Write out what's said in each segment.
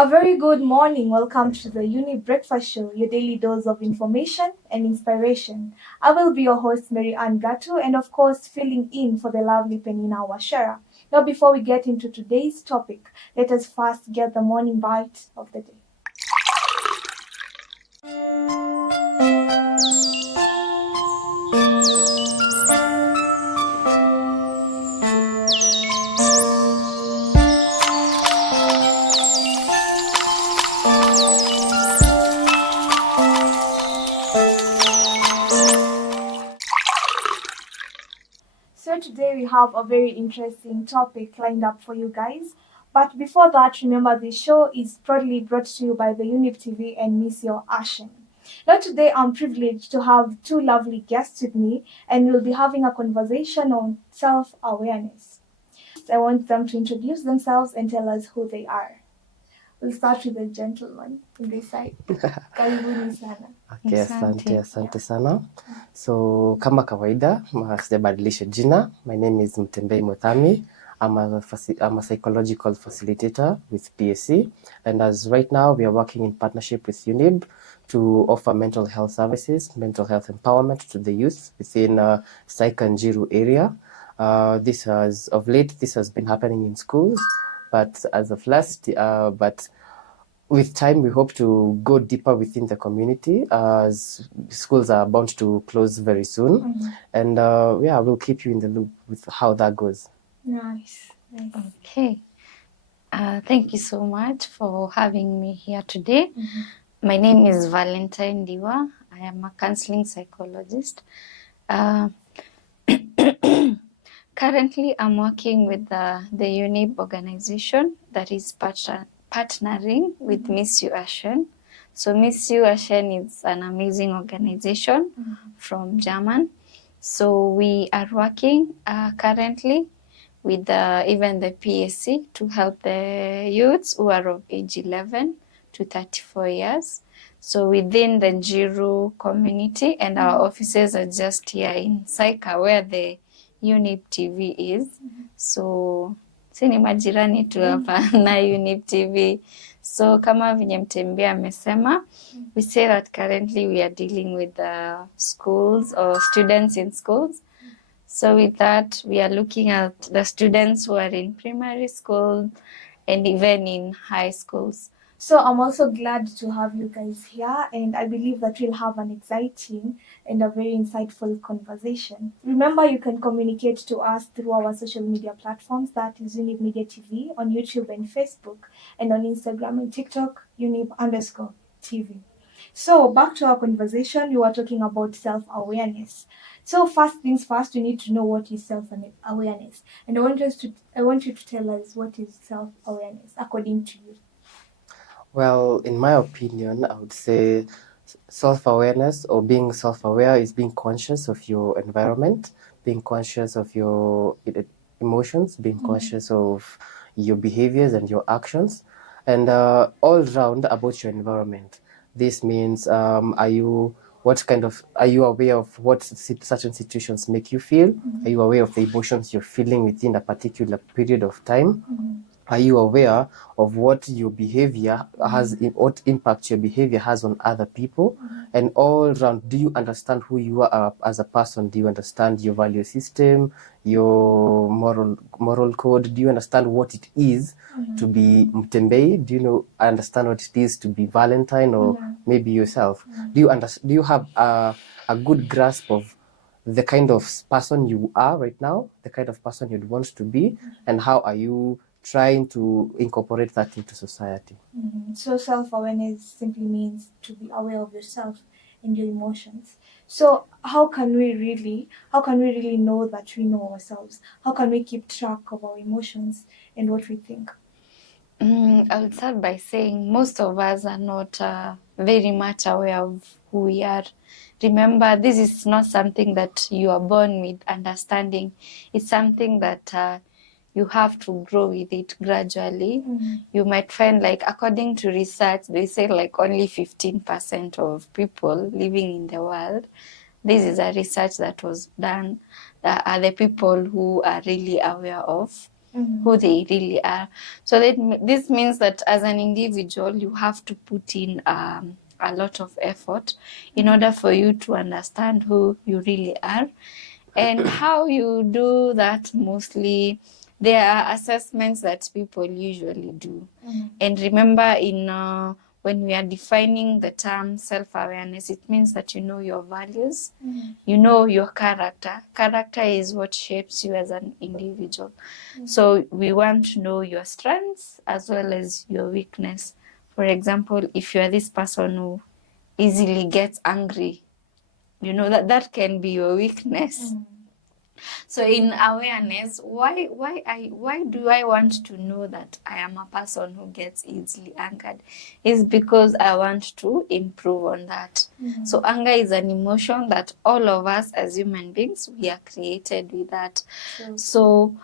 A very good morning. Welcome to the Younib Breakfast Show, your daily dose of information and inspiration. I will be your host, Maryann Gatu, and of course, filling in for the lovely Penina Washera. Now, before we get into today's topic, let us first get the morning bite of the day. So today we have a very interesting topic lined up for you guys. But before that, remember the show is proudly brought to you by the Younib TV and Miss Your Ashen. Now today I'm privileged to have two lovely guests with me, and we'll be having a conversation on self-awareness. I want them to introduce themselves and tell us who they are. We'll start with the gentleman in this side. Karibuni sana. Okay, asante sana. So kama kawaida, sijabadilisha jina. My name is Mutembei Muthami. I'm a psychological facilitator with PSC, and as right now we are working in partnership with Younib to offer mental health services, mental health empowerment to the youth within Saikanjiru area. This has been happening in schools, but as of last, but with time, we hope to go deeper within the community as schools are bound to close very soon. Mm-hmm. And we'll keep you in the loop with how that goes. Nice. Okay. Thank you so much for having me here today. Mm-hmm. My name is Valentine Ndiwa. I am a counseling psychologist. Currently, I'm working with the Younib organization that is partnering with Miss You Ashen. So Miss You Ashen is an amazing organization from German. So we are working currently with even the PSC to help the youths who are of age 11 to 34 years. So within the Njiru community, and our offices are just here in Saika where the Younib TV is. So sini majirani tu hapa na Younib TV. So kama venye Mutembei amesema, we say that currently we are dealing with the schools or students in schools. So with that, we are looking at the students who are in primary school and even in high schools. So I'm also glad to have you guys here, and I believe that we'll have an exciting and a very insightful conversation. Remember, you can communicate to us through our social media platforms, that is Younib Media TV on YouTube and Facebook, and on Instagram and TikTok, Younib_TV. So back to our conversation, we were talking about self-awareness. So first things first, we need to know what is self-awareness. And I want you to tell us what is self-awareness according to you. Well, in my opinion, I would say self-awareness or being self-aware is being conscious of your environment, being conscious of your emotions, being conscious of your behaviors and your actions, and all round about your environment. This means, are you aware of what certain situations make you feel? Are you aware of the emotions you're feeling within a particular period of time? Are you aware of what your behavior has, what impact your behavior has on other people? And all around, do you understand who you are as a person? Do you understand your value system, your moral code? Do you understand what it is to be Mutembei? Do you understand what it is to be Valentine or maybe yourself? Do you have a good grasp of the kind of person you are right now, the kind of person you'd want to be, and how are you trying to incorporate that into society? So self-awareness simply means to be aware of yourself and your emotions. So how can we really know that we know ourselves? How can we keep track of our emotions and what we think? I would start by saying most of us are not very much aware of who we are. Remember, this is not something that you are born with understanding. It's something that you have to grow with it gradually. You might find, like, according to research, they say like only 15% of people living in the world, this is a research that was done, are the people who are really aware of who they really are. So this means that as an individual, you have to put in a lot of effort in order for you to understand who you really are. And how you do that, mostly there are assessments that people usually do. And remember, when we are defining the term self-awareness, it means that you know your values, you know your character. Character is what shapes you as an individual. So we want to know your strengths as well as your weakness. For example, if you are this person who easily gets angry, you know that can be your weakness. So in awareness, why do I want to know that I am a person who gets easily angered? Is because I want to improve on that. So anger is an emotion that all of us as human beings, we are created with that. So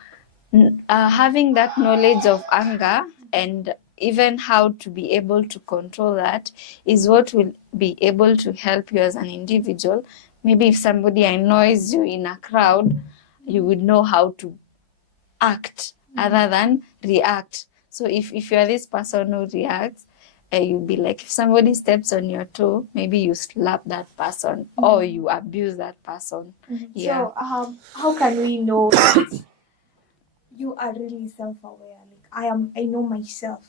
having that knowledge of anger and even how to be able to control that is what will be able to help you as an individual. Maybe if somebody annoys you in a crowd, you would know how to act other than react. So if you are this person who reacts, you'll be like, if somebody steps on your toe, maybe you slap that person or you abuse that person. Yeah. So how can we know that you are really self-aware? Like I know myself.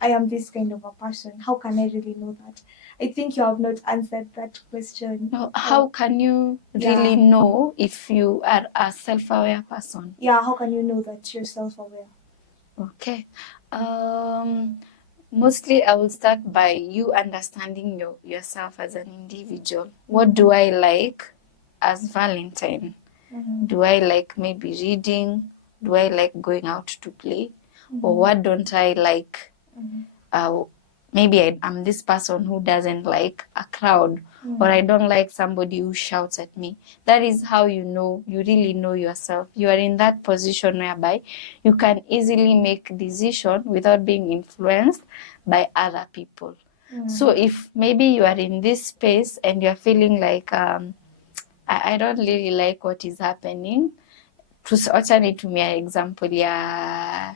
I am this kind of a person. How can I really know that? I think you have not answered that question. No, how can you really know if you are a self-aware person? Yeah, how can you know that you're self-aware? Okay. Mostly I will start by you understanding yourself as an individual. What do I like as Valentine? Do I like maybe reading? Do I like going out to play? Or what don't I like? Maybe I'm this person who doesn't like a crowd, or I don't like somebody who shouts at me. That is how you really know yourself. You are in that position whereby you can easily make decisions without being influenced by other people. So if maybe you are in this space and you're feeling like, I don't really like what is happening, wacha nitumia example ya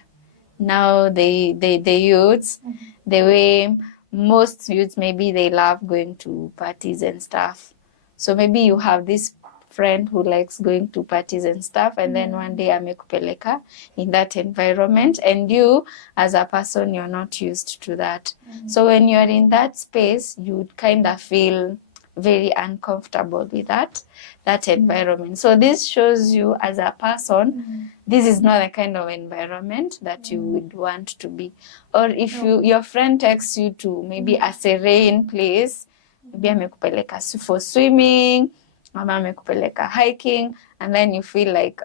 now the youths, the way most youths, maybe they love going to parties and stuff. So maybe you have this friend who likes going to parties and stuff, and then one day amekupeleka in that environment, and you as a person, you're not used to that. So when you're in that space, you would kind of feel very uncomfortable with that environment. So this shows you as a person, this is not the kind of environment that you would want to be. Or if your friend takes you to maybe a serene place, maybe amekupeleka for swimming, ama amekupeleka hiking, and then you feel like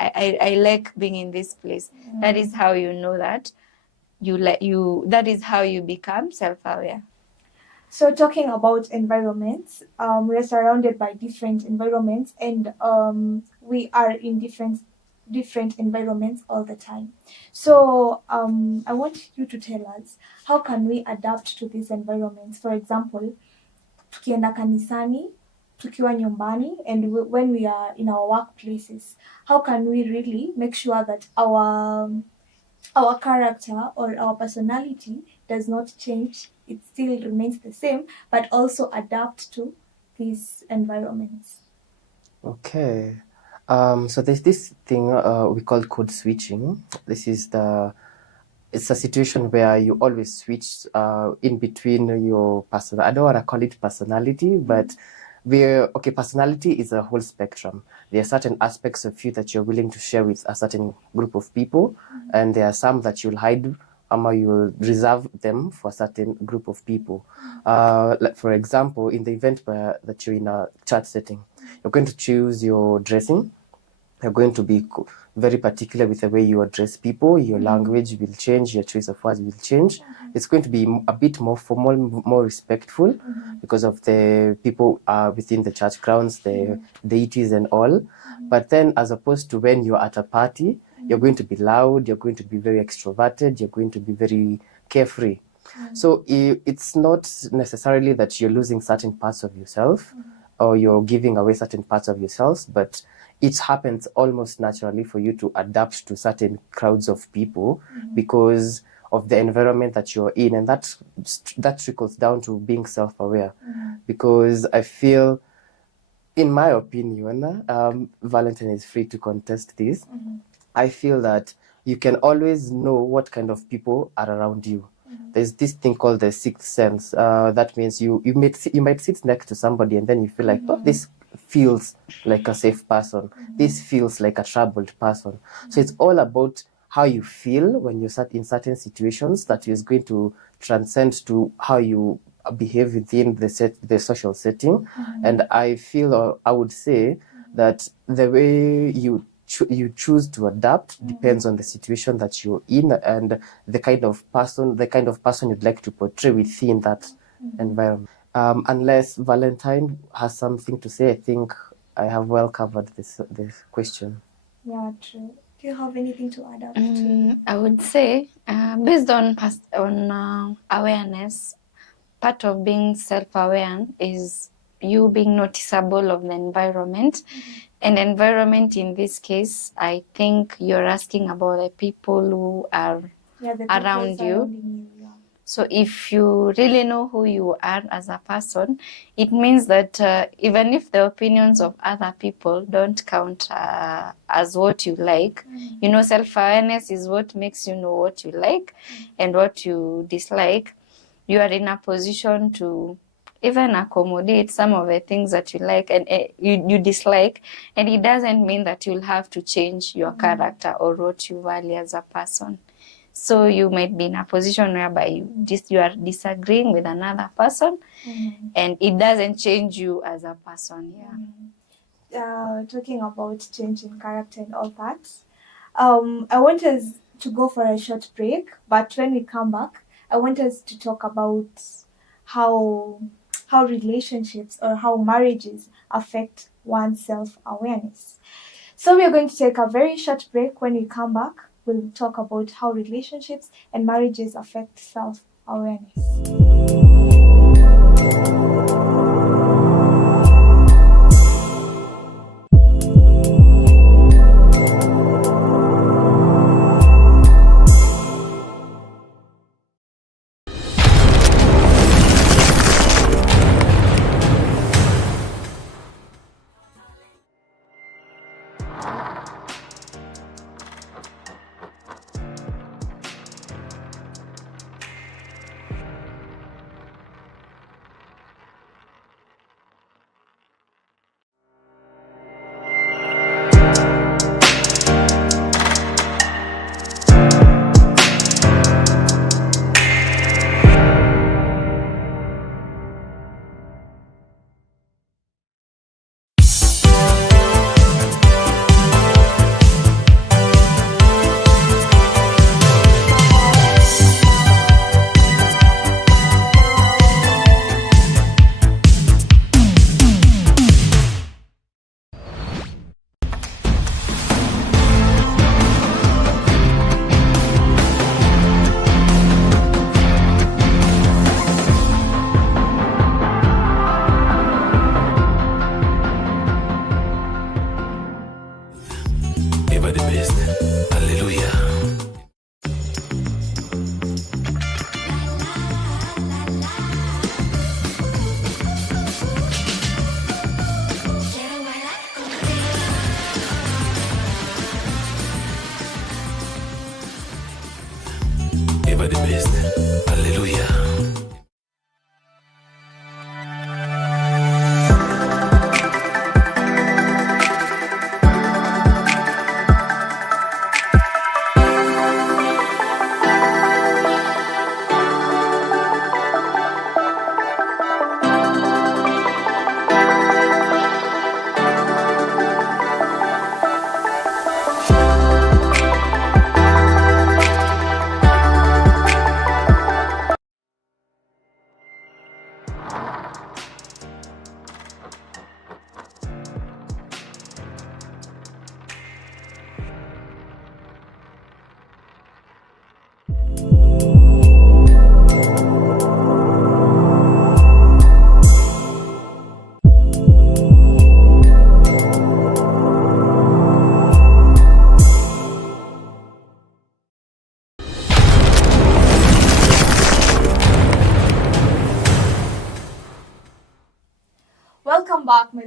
I like being in this place. That is how you know that that is how you become self-aware. So talking about environments, we're surrounded by different environments, and we are in different environments all the time. So I want you to tell us, how can we adapt to these environments? For example, tukienda kanisani, tukiwa nyumbani, and when we are in our workplaces, how can we really make sure that our character or our personality does not change? It still remains the same, but also adapt to these environments. Okay. So there's this thing we call code switching. It's a situation where you always switch in between your person. I don't want to call it personality, but personality is a whole spectrum. There are certain aspects of you that you're willing to share with a certain group of people, and there are some that you'll hide, or you'll reserve them for a certain group of people. Like for example, in the event that you're in a church setting, you're going to choose your dressing. You're going to be very particular with the way you address people. Your language will change. Your choice of words will change. It's going to be a bit more formal, more respectful, because of the people within the church grounds, the deities and all. But then, as opposed to when you're at a party, you're going to be loud. You're going to be very extroverted. You're going to be very carefree. So it's not necessarily that you're losing certain parts of yourself. or you're giving away certain parts of yourselves, but it happens almost naturally for you to adapt to certain crowds of people because of the environment that you're in, and that trickles down to being self-aware. Because I feel, in my opinion, Valentine is free to contest this. I feel that you can always know what kind of people are around you. There's this thing called the sixth sense. That means you might sit next to somebody and then you feel like, oh, this feels like a safe person. This feels like a troubled person. So it's all about how you feel when you're in certain situations that is going to transcend to how you behave within the social setting. And I feel, or I would say, that the way you choose to adapt depends on the situation that you're in and the kind of person you'd like to portray within that environment. Unless Valentine has something to say, I think I have well covered this question. Yeah, true. Do you have anything to add up to? I would say, based on awareness, part of being self-aware is you being noticeable of the environment. And environment in this case, I think you're asking about the people who are around you. So if you really know who you are as a person, it means that even if the opinions of other people don't count as what you like, self-awareness is what makes you know what you like and what you dislike. You are in a position to even accommodate some of the things that you like and you dislike, and it doesn't mean that you'll have to change your character or what you value as a person. So you might be in a position whereby you are disagreeing with another person, and it doesn't change you as a person. Talking about changing character and all that, I want us to go for a short break, but when we come back, I want us to talk about how relationships or how marriages affect one's self-awareness. So we are going to take a very short break. When we come back, we'll talk about how relationships and marriages affect self-awareness. Ever the best. Hallelujah.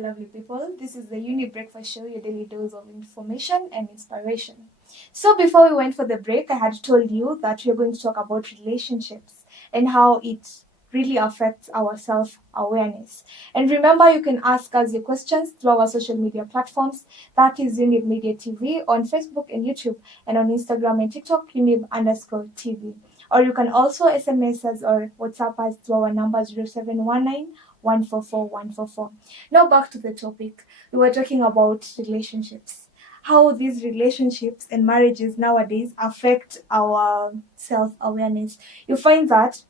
lovely people. This is the Younib Breakfast Show, your daily dose of information and inspiration. So before we went for the break, I had told you that we're going to talk about relationships and how it really affects our self-awareness. And remember, you can ask us your questions through our social media platforms. That is Younib Media TV on Facebook and YouTube, and on Instagram and TikTok, Younib_TV. Or you can also SMS us or WhatsApp us through our number 0719 144 144. Now back to the topic. We were talking about relationships. How these relationships and marriages nowadays affect our self-awareness. You find that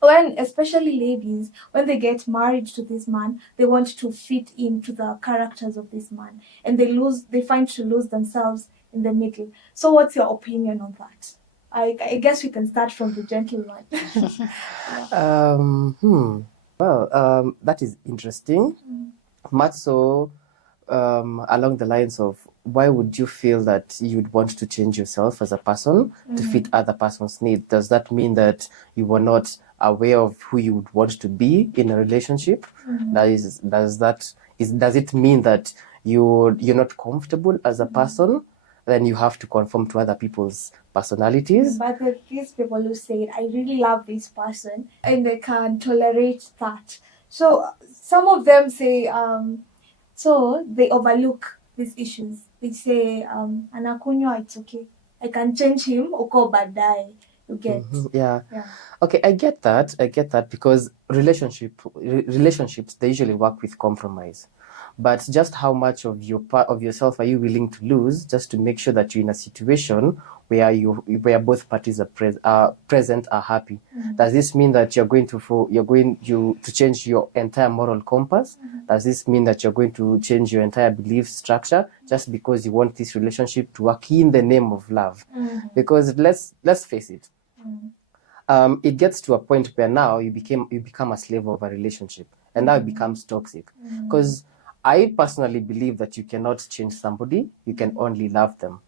when, especially ladies, when they get married to this man, they want to fit into the characters of this man, and they find to lose themselves in the middle. So what's your opinion on that? I guess we can start from the gentleman. Well, that is interesting. Much so along the lines of, why would you feel that you'd want to change yourself as a person to fit other person's needs? Does that mean that you were not aware of who you would want to be in a relationship? Does it mean that you're not comfortable as a person? Then you have to conform to other people's personalities. But there are these people who say, I really love this person, and they can tolerate that. So some of them say, so they overlook these issues. They say, anakunywa, it's okay. I can change him, uko badai. You get? Yeah. Okay, I get that because relationships, they usually work with compromise. But just how much of yourself are you willing to lose just to make sure that you're in a situation where both parties are present, are happy? Does this mean that you're going to change your entire moral compass? Does this mean that you're going to change your entire belief structure just because you want this relationship to work in the name of love? Because let's face it, it gets to a point where now you become a slave of a relationship, and now it becomes toxic. Because I personally believe that you cannot change somebody, you can only love them.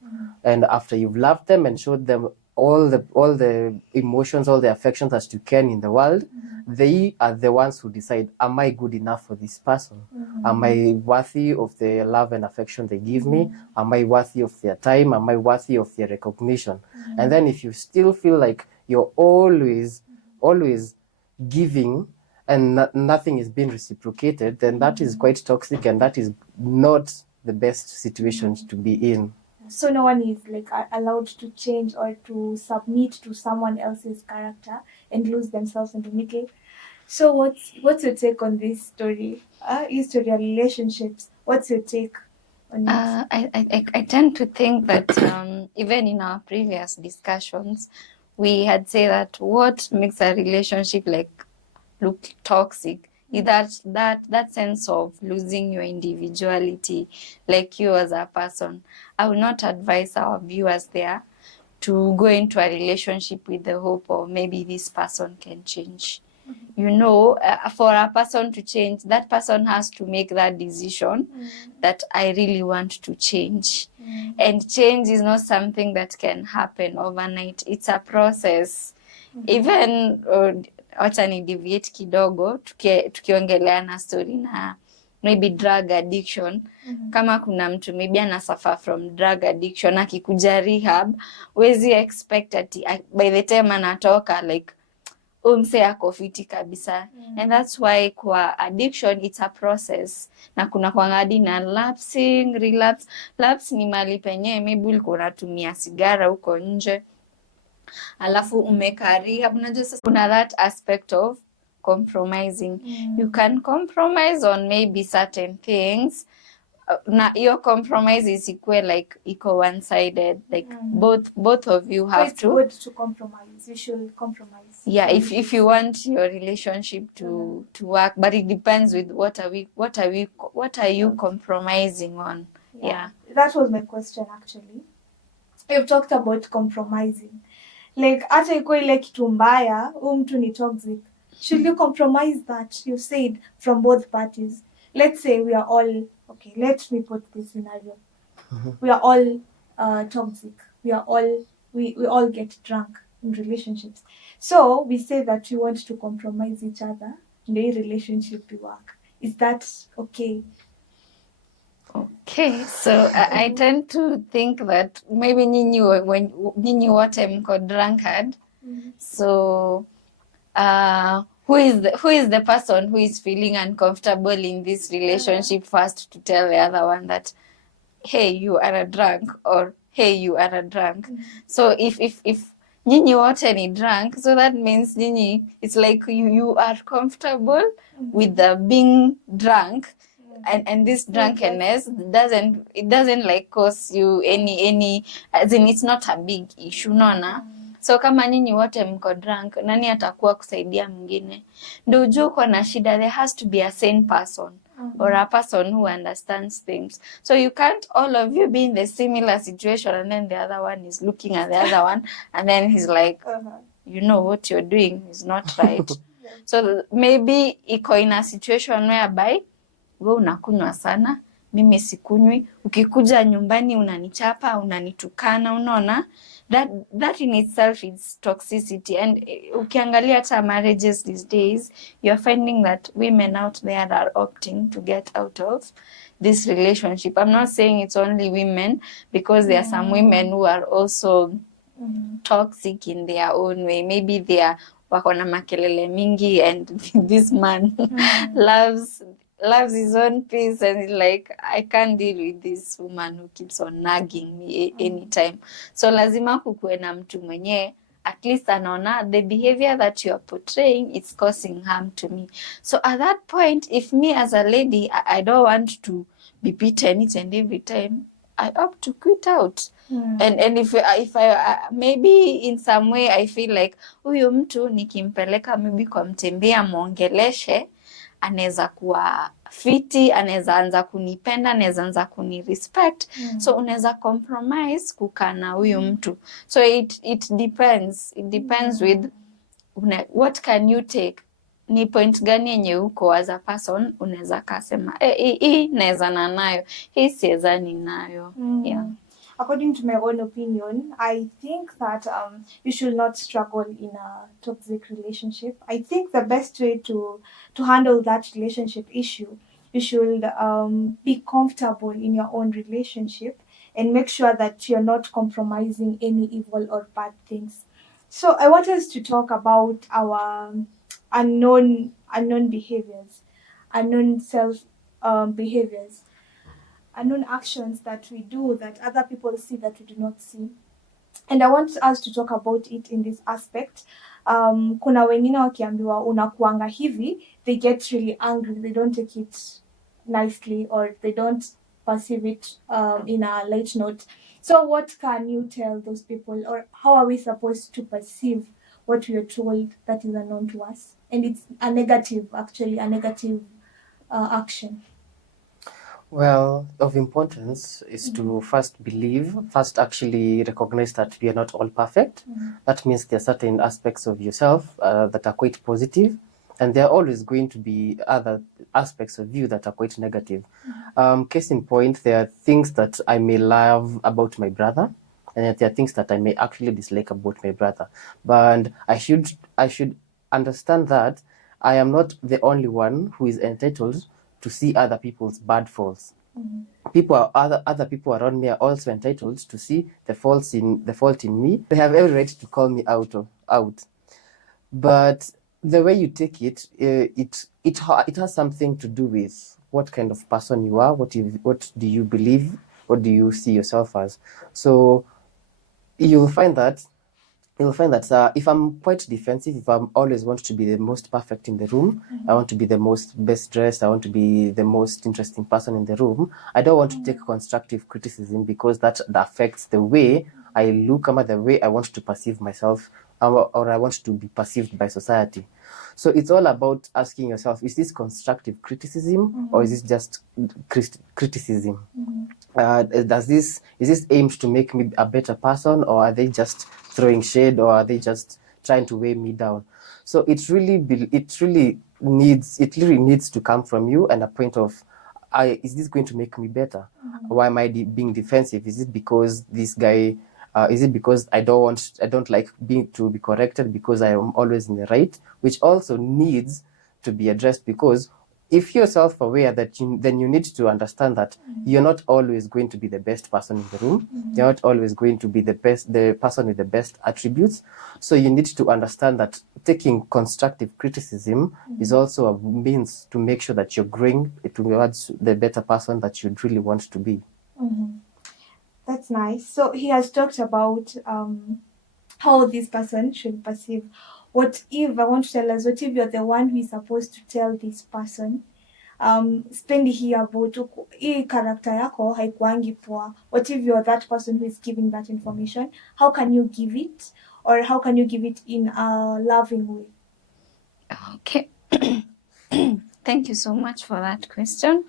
And after you've loved them and showed them all the emotions, all the affections that you can in the world, they are the ones who decide, am I good enough for this person? Am I worthy of the love and affection they give me? Am I worthy of their time? Am I worthy of their recognition? And then if you still feel like you're always giving and nothing is being reciprocated, then that is quite toxic, and that is not the best situation to be in. So no one is allowed to change or to submit to someone else's character and lose themselves in the middle. So what's your take on this story? History of relationships. What's your take on it? I tend to think that even in our previous discussions, we had said that what makes a relationship look toxic is that sense of losing your individuality, like you as a person. I will not advise our viewers there to go into a relationship with the hope of maybe this person can change. For a person to change, that person has to make that decision that I really want to change. And change is not something that can happen overnight. It's a process. Even wacha ni deviate kidogo tukiongelea na story na maybe drug addiction. Kama kuna mtu maybe ana suffer from drug addiction, akikuja rehab, wezi expect ati by the time anatoka umse ako fiti kabisa. And that's why kwa addiction it's a process, na kuna kwangadi na lapsing, relapse. Lapse ni mali penye maybe ulikuwa unatumia sigara huko nje, alafu umekari. Unajua sasa kuna that aspect of compromising. You can compromise on maybe certain things. Na your compromise isikuwe iko one-sided. Both of you have to. It's good to compromise. You should compromise. Yeah, if you want your relationship to work, but it depends with what are you compromising on? Yeah. That was my question actually. You've talked about compromising. Hata ikuwe ile kitu mbaya, mtu ni toxic. Should you compromise that? You said from both parties. Let's say we are all, okay, let me put this scenario. We are all toxic. We all get drunk in relationships. So we say that we want to compromise each other in the relationship to work. Is that okay? Okay, so I tend to think that maybe nyinyi wote mko drunkard. So who is the person who is feeling uncomfortable in this relationship first to tell the other one that, hey, you are a drunk, or hey, you are a drunk. So if nyinyi wote ni drunk, so that means nyinyi, it's like you are comfortable with the being drunk, and this drunkenness doesn't like cause you any as in it's not a big issue, unaona. So kama nyinyi wote mko drunk, nani atakuwa kusaidia mwingine? Ndio ujue uko na shida, there has to be a sane person or a person who understands things. So you can't all of you be in the similar situation and then the other one is looking at the other one and then he's like, you know what you're doing is not right. So maybe iko in a situation whereby we unakunywa sana, mimi sikunywi, ukikuja nyumbani unanichapa, unanitukana, unaona. That in itself is toxicity. And ukiangalia hata marriages these days, you're finding that women out there are opting to get out of this relationship. I'm not saying it's only women, because there are some women who are also toxic in their own way. Maybe they are wako na makelele mingi and this man loves his own peace and he's like, I can't deal with this woman who keeps on nagging me anytime. So lazima kukuwe na mtu mwenye at least anaona the behavior that you are portraying is causing harm to me. So at that point, if me as a lady, I don't want to be beaten each and every time, I opt to quit out. And if I maybe in some way I feel like huyu mtu nikimpeleka maybe kwa Mutembei muongeleshe, anaweza kuwa fiti, anaweza anza kunipenda, anaweza anza kunirespect. So unaweza compromise kukaa na huyu mtu. So it depends with what can you take. Ni point gani yenye uko as a person unaweza kasema hii naweza nayo, hii siwezani nayo. Yeah. According to my own opinion, I think that you should not struggle in a toxic relationship. I think the best way to handle that relationship issue, you should be comfortable in your own relationship and make sure that you're not compromising any evil or bad things. So I want us to talk about our unknown behaviors, unknown self behaviors, unknown actions that we do that other people see that we do not see. And I want us to talk about it in this aspect. Kuna wengine wakiambiwa unakuanga hivi, they get really angry, they don't take it nicely, or they don't perceive it in a light note. So what can you tell those people, or how are we supposed to perceive what we are told that is unknown to us? And it's a negative action. Well, of importance is to first actually recognize that we are not all perfect. That means there are certain aspects of yourself that are quite positive, and there are always going to be other aspects of you that are quite negative. Case in point, there are things that I may love about my brother, and there are things that I may actually dislike about my brother. But I should understand that I am not the only one who is entitled to see other people's bad faults. Other people around me are also entitled to see the fault in me. They have every right to call me out. But the way you take it, it has something to do with what kind of person you are, what do you believe, what do you see yourself as. So you'll find that if I'm quite defensive, if I always want to be the most perfect in the room, I want to be the best dressed, I want to be the most interesting person in the room, I don't want to take constructive criticism, because that affects the way I look, the way I want to perceive myself, or I want to be perceived by society. So it's all about asking yourself, is this constructive criticism or is this just criticism? Is this aimed to make me a better person, or are they just throwing shade, or are they just trying to weigh me down? So it really needs to come from you, and a point of, is this going to make me better? Why am I being defensive? Is it because this guy? Is it because I don't like to be corrected because I am always in the right? Which also needs to be addressed, because if you're self-aware, then you need to understand that you're not always going to be the best person in the room. You're not always going to be the person with the best attributes. So you need to understand that taking constructive criticism is also a means to make sure that you're growing towards the better person that you'd really want to be. That's nice. So he has talked about how this person should perceive. What if, I want to tell us, what if you're the one who is supposed to tell this person, spendi hii about hii character yako haikuangi poa. What if you're that person who is giving that information? How can you give it? Or how can you give it in a loving way? Okay. Thank you so much for that question.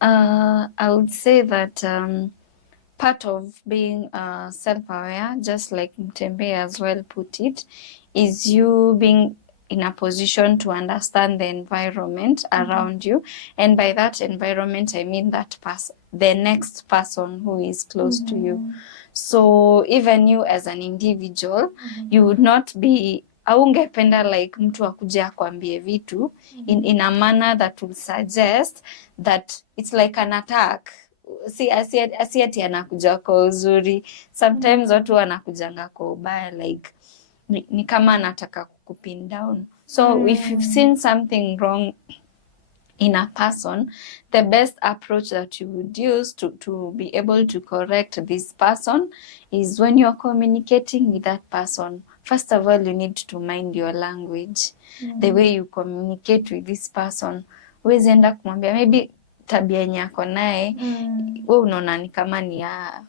I would say that part of being self-aware, just like Mutembei as well put it, is you being in a position to understand the environment around you. And by that environment, I mean that the next person who is close to you. So even you as an individual, you would not be, aungependa like mtu akuje akwambie vitu in a manner that will suggest that it's like an attack. Si ati anakuja kwa uzuri. Sometimes watu wanakujanga kwa ubaya, like ni kama anataka kukupin down. So if you've seen something wrong in a person, the best approach that you would use to be able to correct this person is when you're communicating with that person. First of all, you need to mind your language, the way you communicate with this person. Huwezi enda kumwambia maybe tabia yenye ako naye wewe unaona ni kama ni ya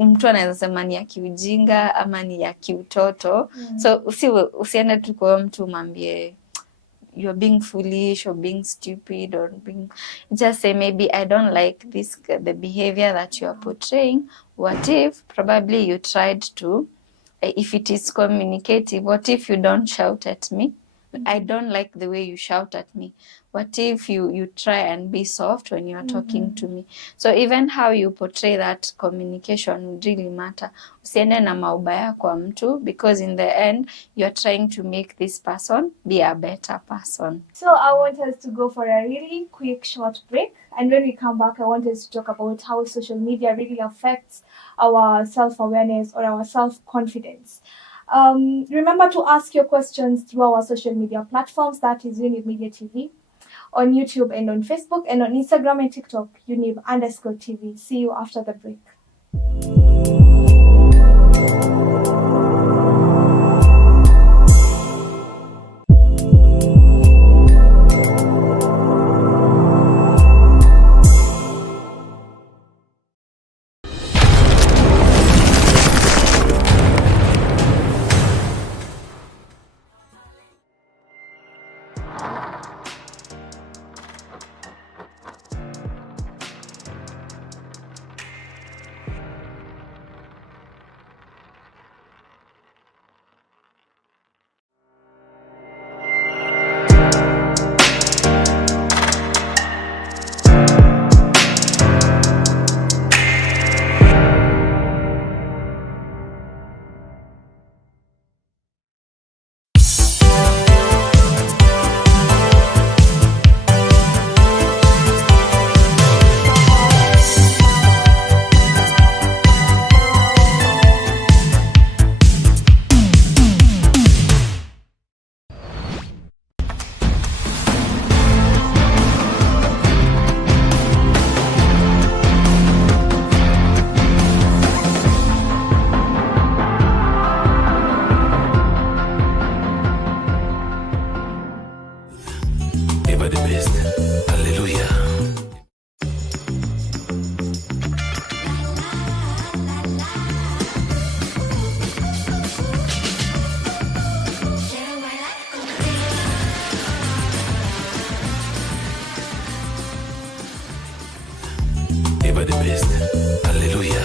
mtu anaweza sema ni ya kiujinga ama ni ya kiutoto. So usiende tu kwa mtu umwambie you're being foolish or being stupid or just say maybe I don't like the behavior that you are portraying. What if probably you tried to, if it is communicative, what if you don't shout at me? I don't like the way you shout at me. What if you try and be soft when you are talking to me? So even how you portray that communication would really matter. Usiende na maubaya kwa mtu, because in the end, you're trying to make this person be a better person. So I want us to go for a really quick short break. And when we come back, I want us to talk about how social media really affects our self-awareness or our self-confidence. Remember to ask your questions through our social media platforms, that is Younib Media TV, on YouTube and on Facebook, and on Instagram and TikTok, Younib_TV. See you after the break. Ever the best. Hallelujah. Ever the best. Hallelujah.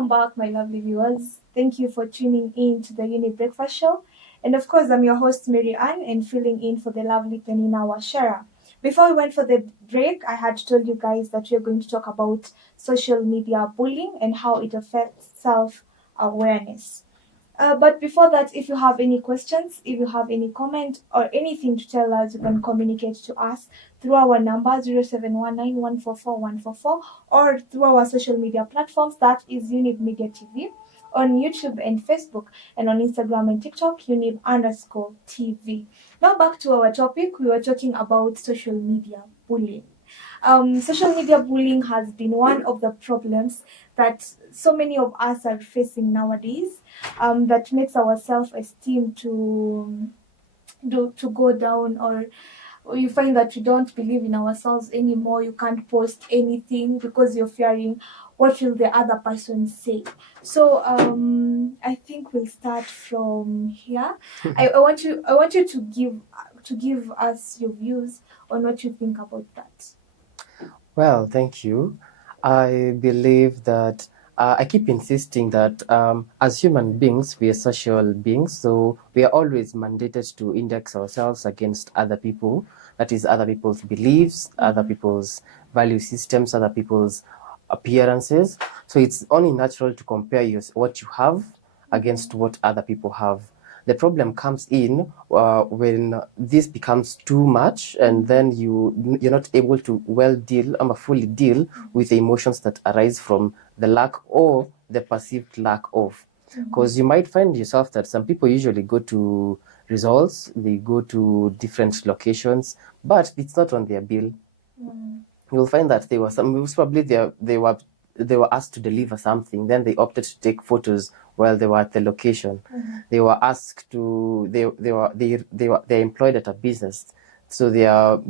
Welcome back, my lovely viewers. Thank you for tuning in to the Younib Breakfast Show. And of course, I'm your host, Maryann, and filling in for the lovely Penina Washera. Before we went for the break, I had told you guys that we are going to talk about social media bullying and how it affects self-awareness. But before that, if you have any questions, if you have any comment or anything to tell us, you can communicate to us through our number 0719144144 or through our social media platforms, that is Younib Media TV, on YouTube and Facebook, and on Instagram and TikTok, Younib_TV. Now back to our topic. We were talking about social media bullying. Social media bullying has been one of the problems that so many of us are facing nowadays, that makes our self-esteem to go down, or you find that you don't believe in ourselves anymore. You can't post anything because you're fearing what will the other person say. So I think we'll start from here. I want you to give us your views on what you think about that. Well, thank you. I believe that I keep insisting that as human beings, we are social beings, so we are always mandated to index ourselves against other people. That is, other people's beliefs, other people's value systems, other people's appearances. So it's only natural to compare what you have against what other people have. The problem comes in when this becomes too much, and then you're not able to fully deal with the emotions that arise from the lack or the perceived lack of. Because you might find yourself that some people usually go to results, they go to different locations, but it's not on their bill. You'll find that they were asked to deliver something, then they opted to take photos while they were at the location. They were asked to they're employed at a business, so they are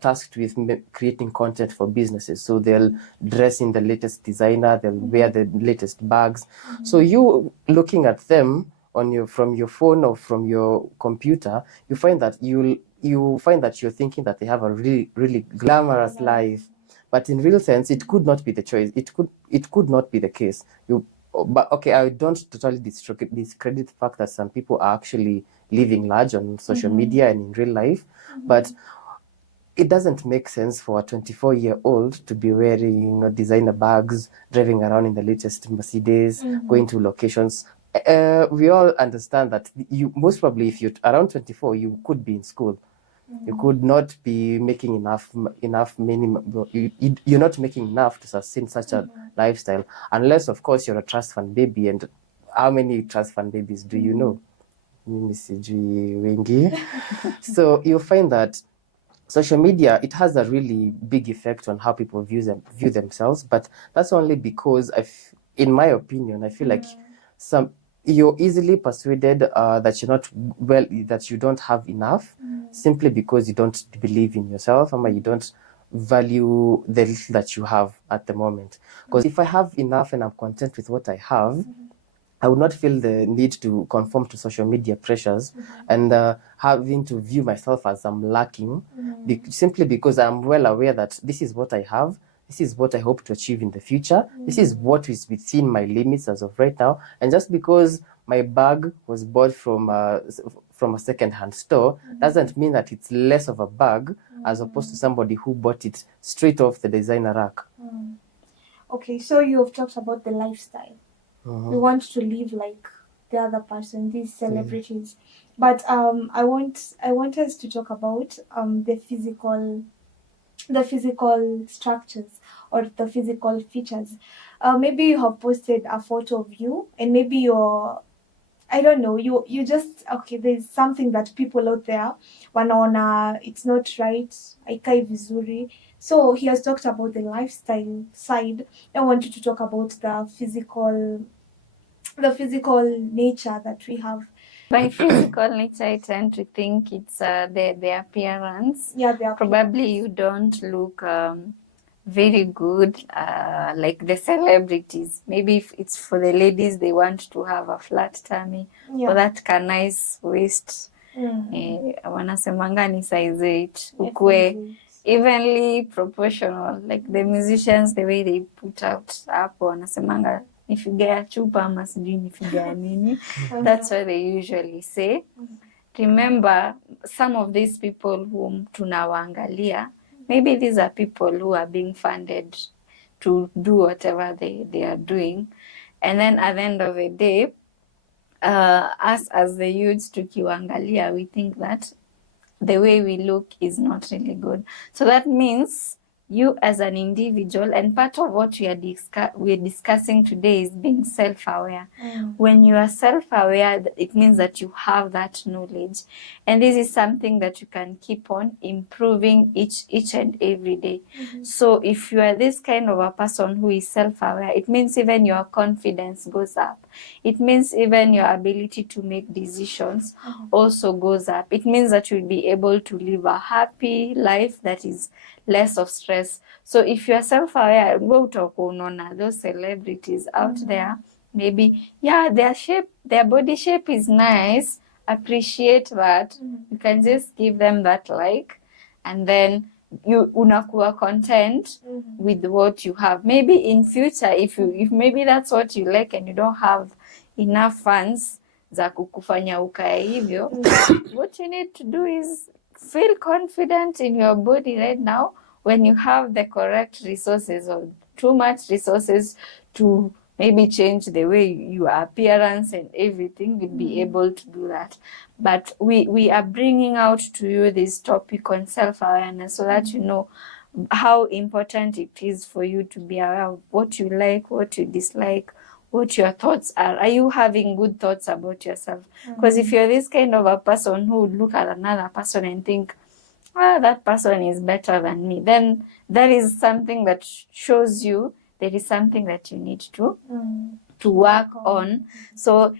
tasked with creating content for businesses. So they'll dress in the latest designer, they'll wear the latest bags. So you looking at them from your phone or from your computer, you find that you're thinking that they have a really, really glamorous life. But in real sense, it could not be the choice. It could not be the case. But okay, I don't totally discredit the fact that some people are actually living large on social media and in real life, but it doesn't make sense for a 24-year-old to be wearing designer bags, driving around in the latest Mercedes, going to locations. We all understand that most probably, if you're around 24, you could be in school. You could not be making enough you're not making enough to sustain such a lifestyle, unless of course you're a trust fund baby. And how many trust fund babies do you know? So you'll find that social media, it has a really big effect on how people view themselves, but that's only because in my opinion, I feel like you're easily persuaded that you don't have enough, simply because you don't believe in yourself, or you don't value the little that you have at the moment. Because if I have enough and I'm content with what I have, I would not feel the need to conform to social media pressures and having to view myself as I'm lacking, simply because I'm well aware that this is what I have, this is what I hope to achieve in the future, this is what is within my limits as of right now. And just because my bag was bought from a second-hand store doesn't mean that it's less of a bag as opposed to somebody who bought it straight off the designer rack. Okay, so you've talked about the lifestyle. We want to live like the other person, these celebrities. But I want us to talk about the physical structures or the physical features. Maybe you have posted a photo of you, and maybe you just, okay, there's something that people out there wanaona it's not right, haikai vizuri. So he has talked about the lifestyle side. I want you to talk about the physical nature that we have. By physical nature, I tend to think it's the appearance. Yeah, the appearance. Probably you don't look very good like the celebrities. Maybe if it's for the ladies, they want to have a flat tummy or that nice waist. Wanasemanga ni size 8. Ukwe evenly proportional. Like the musicians, the way they put out hapo wanasemanga ni figa ya chupa ama sijui ni figa ya nini. That's what they usually say. Remember, some of these people whom tunawaangalia, maybe these are people who are being funded to do whatever they are doing. And then at the end of the day, us as the youths tukiwaangalia, we think that the way we look is not really good. So that means you as an individual, and part of what we're discussing today is being self-aware. When you are self-aware, it means that you have that knowledge. And this is something that you can keep on improving each and every day. So if you are this kind of a person who is self-aware, it means even your confidence goes up. It means even your ability to make decisions also goes up. It means that you'll be able to live a happy life that is less of stress. So if you are self-aware, go talk on those celebrities out there, maybe, yeah, their body shape is nice. Appreciate that. You can just give them that like, and then you unakuwa content with what you have. Maybe in future, if maybe that's what you like and you don't have enough funds za kukufanya ukae hivyo, what you need to do is feel confident in your body right now. When you have the correct resources or too much resources to maybe change the way your appearance and everything, you'll be able to do that. But we are bringing out to you this topic on self-awareness so that you know how important it is for you to be aware of what you like, what you dislike, what your thoughts are. Are you having good thoughts about yourself? Because if you're this kind of a person who would look at another person and think, that person is better than me, then that is something that shows you there is something that you need to work on. So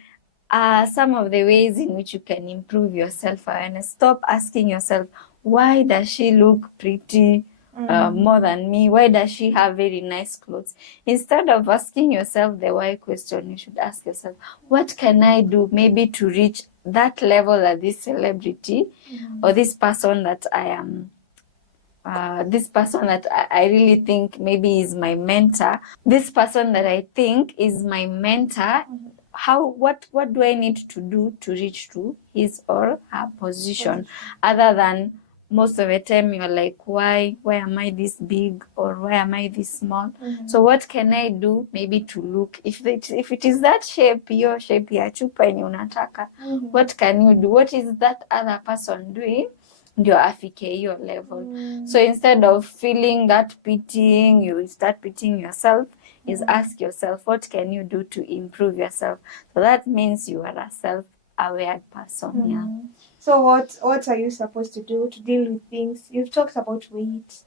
some of the ways in which you can improve your self-awareness, stop asking yourself, why does she look pretty more than me? Why does she have very nice clothes? Instead of asking yourself the why question, you should ask yourself, what can I do maybe to reach that level that this celebrity or this person that I am, this person that I really think maybe is my mentor, this person that I think is my mentor, what do I need to do to reach to his or her position? Other than most of the time you're like, why am I this big or why am I this small? So what can I do maybe to look, if it is that shape, your shape ya chupa yenye unataka, what can you do? What is that other person doing ndio afike hiyo level? So instead of feeling that pitying, you start pitying yourself, is ask yourself, what can you do to improve yourself? So that means you are a self-aware person. Yeah. So what are you supposed to do to deal with things? You've talked about weight.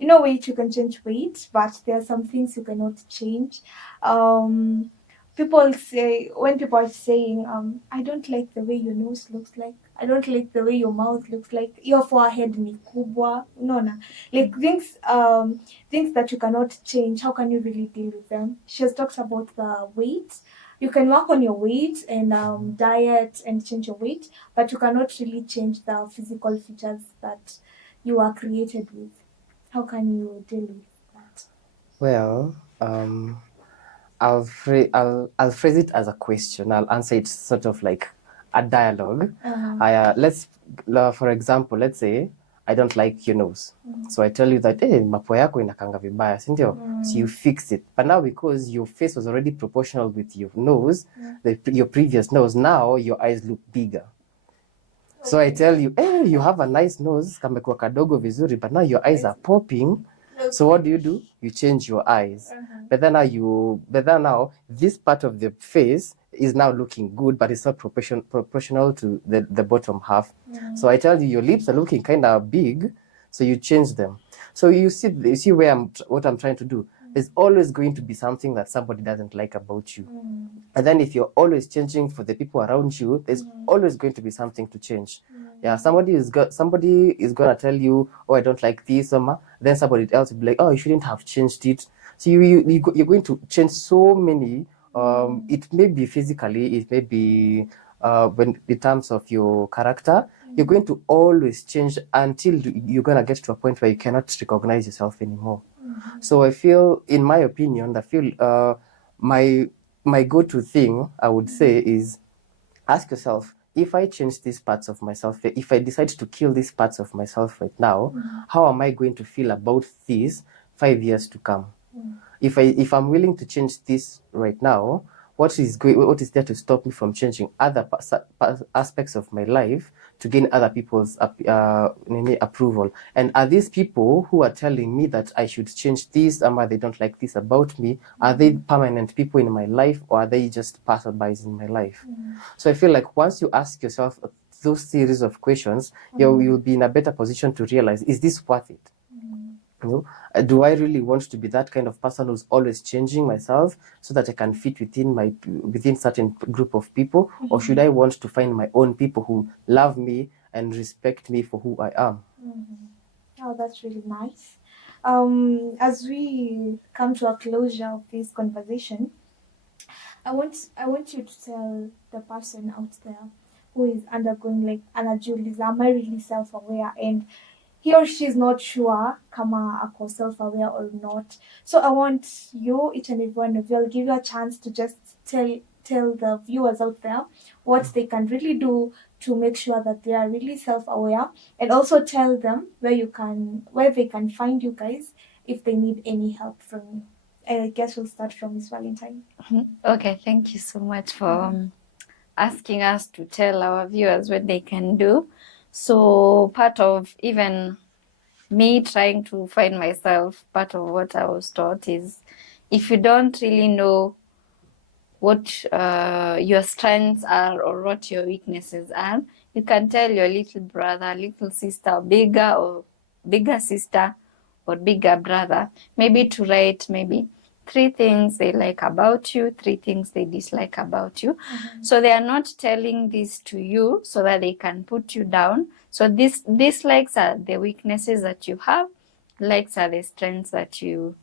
You know, weight, you can change weight, but there are some things you cannot change. People say, when people are saying, I don't like the way your nose looks like, I don't like the way your mouth looks like, your forehead ni kubwa, like things that you cannot change, how can you really deal with them? She has talked about the weight. You can work on your weight and diet and change your weight, but you cannot really change the physical features that you are created with. How can you deal with that? Well, I'll phrase it as a question. I'll answer it sort of like a dialogue. For example, let's say I don't like your nose. So I tell you that, mapua yako inakanga vibaya, si ndio? So you fix it. But now because your face was already proportional with your nose, your previous nose, now your eyes look bigger. So I tell you, you have a nice nose, kamekuwa kadogo vizuri, but now your eyes are popping. So what do? You change your eyes. But then now this part of the face is now looking good, but it's not proportional to the bottom half. So I tell you, your lips are looking kind of big, so you change them. So you see what I'm trying to do. There's always going to be something that somebody doesn't like about you. And then if you're always changing for the people around you, there's always going to be something to change. Yeah, somebody is gonna tell you, I don't like this, then somebody else will be like, you shouldn't have changed it. So you're going to change so many. It may be physically, it may be when in terms of your character. You're going to always change until you're gonna get to a point where you cannot recognize yourself anymore. So I feel, in my opinion, my my go-to thing, I would say, is ask yourself, if I change these parts of myself, if I decide to kill these parts of myself right now, how am I going to feel about these 5 years to come? If I'm willing to change this right now, what is there to stop me from changing other aspects of my life to gain other people's approval? And are these people who are telling me that I should change this, or they don't like this about me, are they permanent people in my life, or are they just passerbys in my life? So I feel like once you ask yourself those series of questions, you'll be in a better position to realize, is this worth it? Do I really want to be that kind of person who's always changing myself so that I can fit within certain group of people, or should I want to find my own people who love me and respect me for who I am? Oh, that's really nice. As we come to a closure of this conversation, I want you to tell the person out there who is undergoing like anajulism, am I really self-aware, and he or she is not sure kama ako self-aware or not. So I want you, each and every one of you, I'll give you a chance to just tell the viewers out there what they can really do to make sure that they are really self-aware, and also tell them where they can find you guys if they need any help from you. I guess we'll start from Miss Valentine. Okay, thank you so much for asking us to tell our viewers what they can do. So part of even me trying to find myself, part of what I was taught is, if you don't really know what your strengths are or what your weaknesses are, you can tell your little brother, little sister, bigger sister or bigger brother, maybe to write maybe 3 things they like about you, 3 things they dislike about you. So they are not telling this to you so that they can put you down. So dislikes are the weaknesses that you have, likes are the strengths that you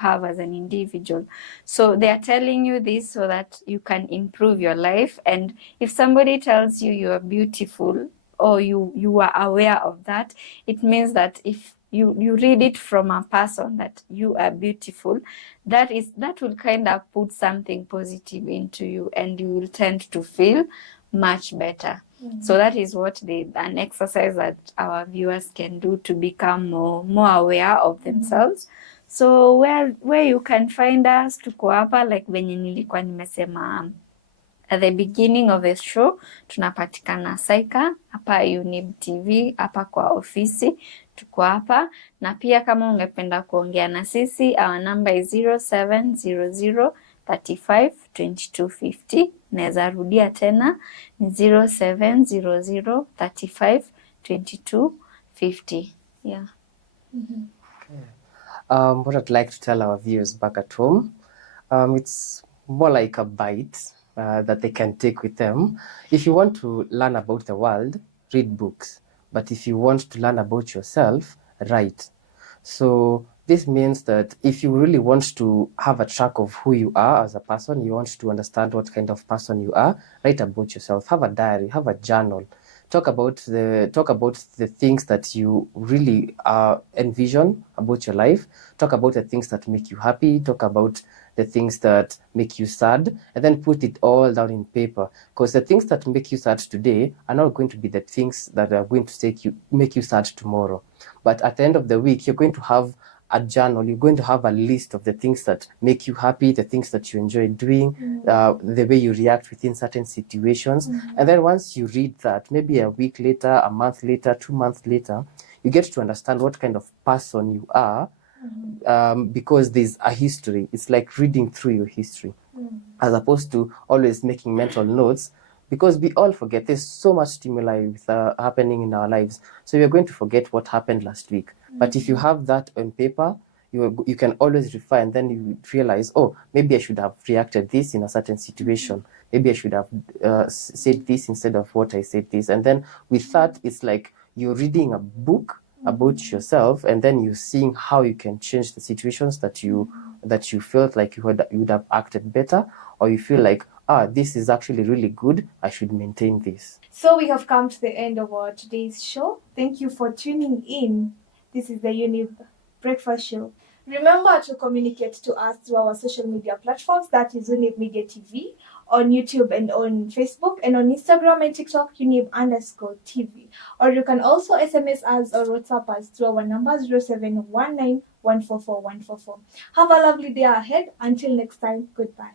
have as an individual. So they are telling you this so that you can improve your life. And if somebody tells you you are beautiful, or you are aware of that, it means that if you read it from a person that you are beautiful, that will kind of put something positive into you, and you will tend to feel much better. So that is what an exercise that our viewers can do to become more aware of themselves. So where you can find us, tuko hapa like venye nilikuwa nimesema at the beginning of the show, tunapatikana Saika hapa Younib TV, hapa kwa ofisi tuko hapa, na pia kama ungependa kuongea na sisi, our number is 0700 35 22 50. Naweza rudia tena, ni 0700 35 22 50. Yeah. What I'd like to tell our viewers back at home, it's more like a bite that they can take with them. If you want to learn about the world, read books. But if you want to learn about yourself, write. So this means that if you really want to have a track of who you are as a person, you want to understand what kind of person you are, write about yourself. Have a diary, have a journal. Talk about the things that you really envision about your life. Talk about the things that make you happy. Talk about the things that make you sad, and then put it all down in paper. Because the things that make you sad today are not going to be the things that are going to make you sad tomorrow. But at the end of the week, you're going to have a journal. You're going to have a list of the things that make you happy, the things that you enjoy doing, the way you react within certain situations. And then once you read that, maybe a week later, a month later, 2 months later, you get to understand what kind of person you are, because there's a history. It's like reading through your history, as opposed to always making mental notes, because we all forget. There's so much stimuli happening in our lives, so we're going to forget what happened last week. But if you have that on paper, you can always refer, and then you realize, oh, maybe I should have reacted this in a certain situation. Maybe I should have said this instead of what I said this. And then with that, it's like you're reading a book about yourself, and then you're seeing how you can change the situations that you felt like you would have acted better, or you feel like, this is actually really good, I should maintain this. So we have come to the end of our today's show. Thank you for tuning in. This is the Younib Breakfast Show. Remember to communicate to us through our social media platforms, that is Younib Media TV, on YouTube and on Facebook, and on Instagram and TikTok, Younib_TV. Or you can also SMS us or WhatsApp us through our number 0719 144 144. Have a lovely day ahead. Until next time, goodbye.